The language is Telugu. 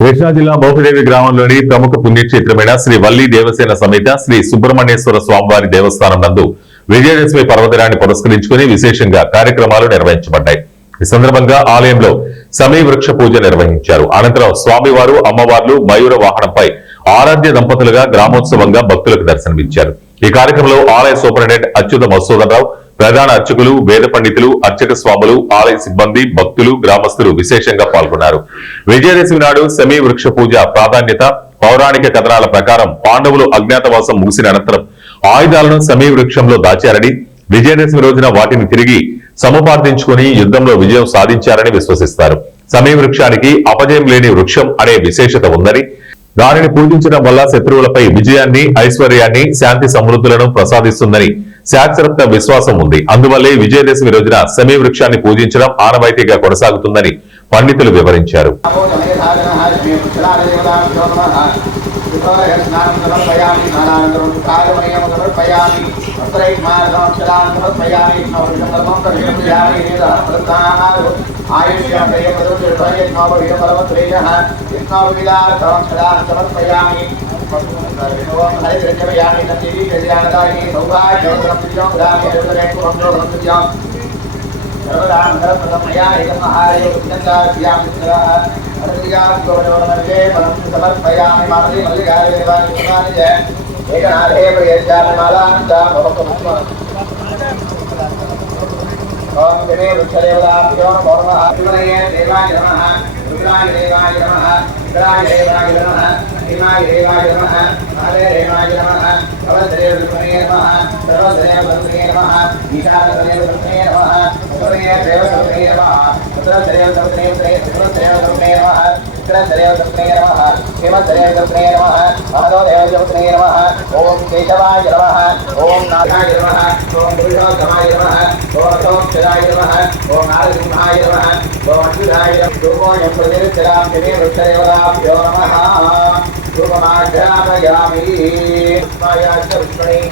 కృష్ణా జిల్లా మోపిదేవి గ్రామంలోని ప్రముఖ పుణ్యక్షేత్రమైన శ్రీ వల్లి దేవసేన సమేత శ్రీ సుబ్రహ్మణ్యేశ్వర స్వామివారి దేవస్థానం నందు విజయదశమి పర్వదినాన్ని పురస్కరించుకుని విశేషంగా కార్యక్రమాలు నిర్వహించబడ్డాయి. ఈ సందర్భంగా ఆలయంలో సమీ వృక్ష పూజ నిర్వహించారు. అనంతరం స్వామివారు అమ్మవార్లు మయూర వాహనంపై ఆరాధ్య దంపతులుగా గ్రామోత్సవంగా భక్తులకు దర్శనమిచ్చారు. ఈ కార్యక్రమంలో ఆలయ సూపరింటెండెంట్ అచ్యుత మధుసూదనరావు, ప్రధాన అర్చకులు, వేద పండితులు, అర్చక స్వాములు, ఆలయ సిబ్బంది, భక్తులు, గ్రామస్తులు విశేషంగా పాల్గొన్నారు. విజయదశమి నాడు సమీ వృక్ష పూజ ప్రాధాన్యత. పౌరాణిక కథనాల ప్రకారం పాండవులు అజ్ఞాతవాసం ముగిసిన అనంతరం ఆయుధాలను సమీ వృక్షంలో దాచారని, విజయదశమి రోజున వాటిని తిరిగి సముపార్జించుకుని యుద్ధంలో విజయం సాధించారని విశ్వసిస్తారు. సమీ వృక్షానికి అపజయం లేని వృక్షం అనే విశేషత ఉందని, దానిని పూజించడం వల్ల శత్రువులపై విజయాన్ని, ఐశ్వర్యాన్ని, శాంతి సమృద్ధులను ప్రసాదిస్తుందని శాస్త్రజ్ఞ విశ్వాసం ఉంది. అందువల్లే విజయదశమి రోజున సమీ వృక్షాన్ని పూజించడం ఆనవాయితీగా కొనసాగుతుందని పండితులు వివరించారు. ओम गणे वृक्षदेवताभ्यो नमो नमः। विमलये देवाय नमः। रुद्राय देवाय नमः। इंद्राय देवाय नमः। हिमाय देवाय नमः। महादेवाय नमः। कवलदेव विष्णुवे नमः। सर्वदेव विष्णुवे नमः। ईशानदेव विष्णुवे नमः। सर्वदेव विष्णुवे नमः। सर्वदेव विष्णुवे नमः। सर्वदेव विष्णुवे नमः। हेमदेव विष्णुवे नमः। महादेव विष्णुवे नमः। ओम केशवाय नमः। ओम नारायणाय नमः। ओम पुरुषोत्तमाय नमः। ओम सोमशिवाय नमः। ओम नारसिंहाय नमः। ओम अच्युताय नमः। धूपोऽयं प्रतिरुच्यतां शमे वृक्षदेवताभ्यो नमः। धूपमाघ्रापयामि। पुष्पायाश्च पुष्पणे